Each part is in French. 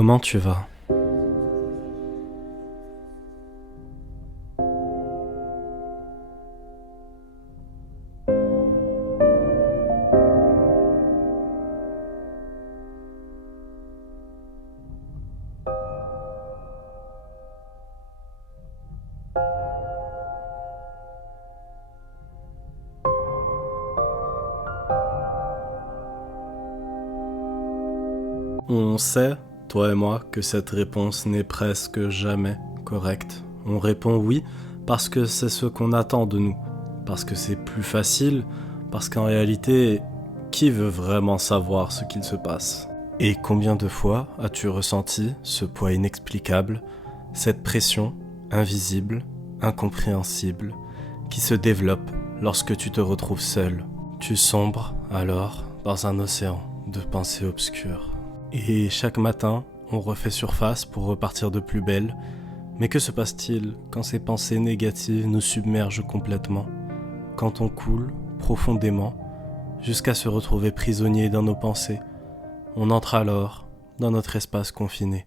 Comment tu vas? On sait, toi et moi, que cette réponse n'est presque jamais correcte. On répond oui parce que c'est ce qu'on attend de nous, parce que c'est plus facile, parce qu'en réalité, qui veut vraiment savoir ce qu'il se passe? Et combien de fois as-tu ressenti ce poids inexplicable, cette pression invisible, incompréhensible, qui se développe lorsque tu te retrouves seul? Tu sombres alors dans un océan de pensées obscures. Et chaque matin, on refait surface pour repartir de plus belle. Mais que se passe-t-il quand ces pensées négatives nous submergent complètement? Quand on coule profondément jusqu'à se retrouver prisonnier dans nos pensées, on entre alors dans notre espace confiné.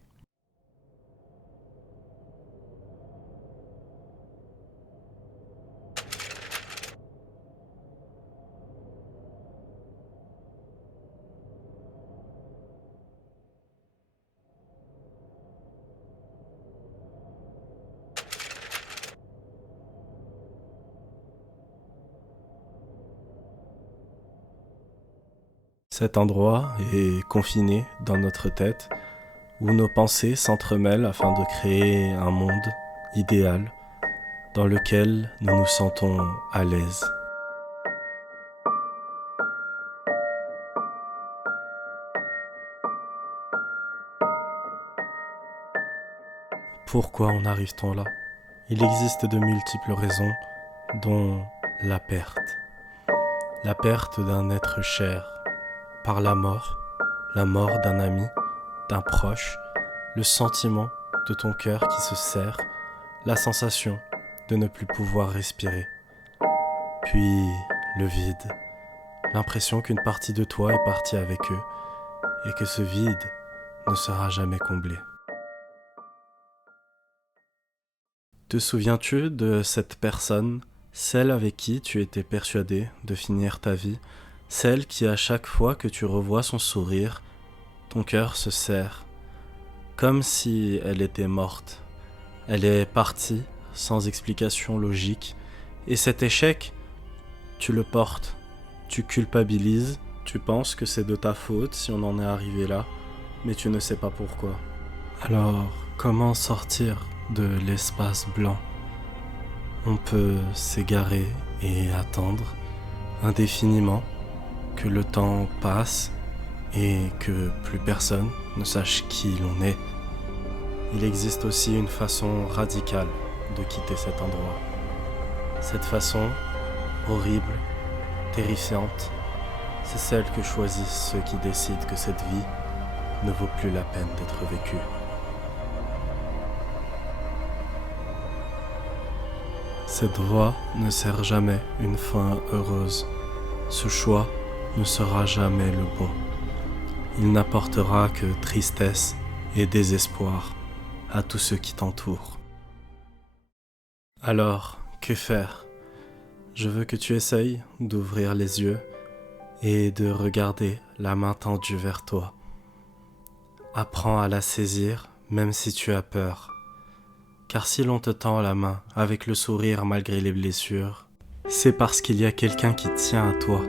Cet endroit est confiné dans notre tête où nos pensées s'entremêlent afin de créer un monde idéal dans lequel nous nous sentons à l'aise. Pourquoi en arrive-t-on là? Il existe de multiples raisons, dont la perte. La perte d'un être cher, par la mort d'un ami, d'un proche, le sentiment de ton cœur qui se serre, la sensation de ne plus pouvoir respirer. Puis le vide, l'impression qu'une partie de toi est partie avec eux et que ce vide ne sera jamais comblé. Te souviens-tu de cette personne, celle avec qui tu étais persuadé de finir ta vie, celle qui à chaque fois que tu revois son sourire, ton cœur se serre, comme si elle était morte. Elle est partie sans explication logique, et cet échec, tu le portes, tu culpabilises, tu penses que c'est de ta faute si on en est arrivé là, mais tu ne sais pas pourquoi. Alors, comment sortir de l'espace blanc? On peut s'égarer et attendre indéfiniment que le temps passe et que plus personne ne sache qui l'on est. Il existe aussi une façon radicale de quitter cet endroit. Cette façon, horrible, terrifiante, c'est celle que choisissent ceux qui décident que cette vie ne vaut plus la peine d'être vécue. Cette voie ne sert jamais une fin heureuse. Ce choix ne sera jamais le bon. Il n'apportera que tristesse et désespoir à tous ceux qui t'entourent. Alors, que faire? Je veux que tu essayes d'ouvrir les yeux et de regarder la main tendue vers toi. Apprends à la saisir même si tu as peur. Car si l'on te tend la main avec le sourire malgré les blessures, c'est parce qu'il y a quelqu'un qui tient à toi.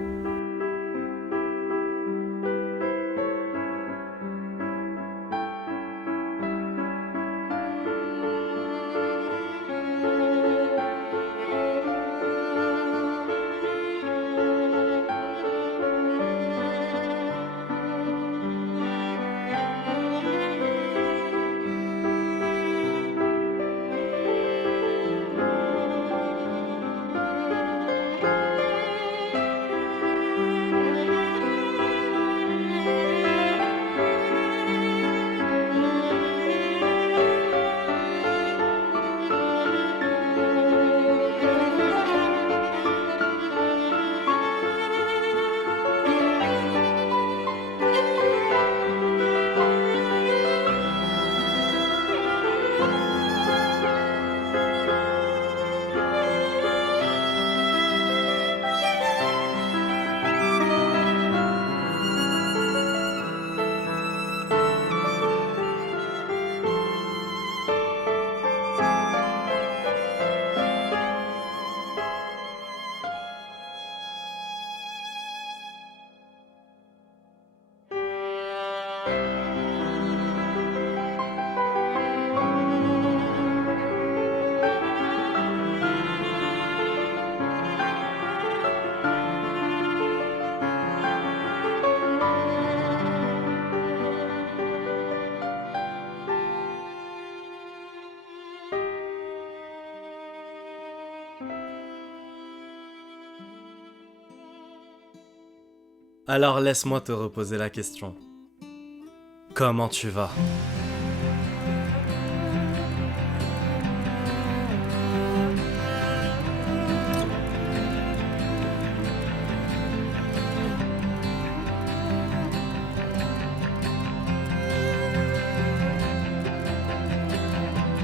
Alors laisse-moi te reposer la question. Comment tu vas ?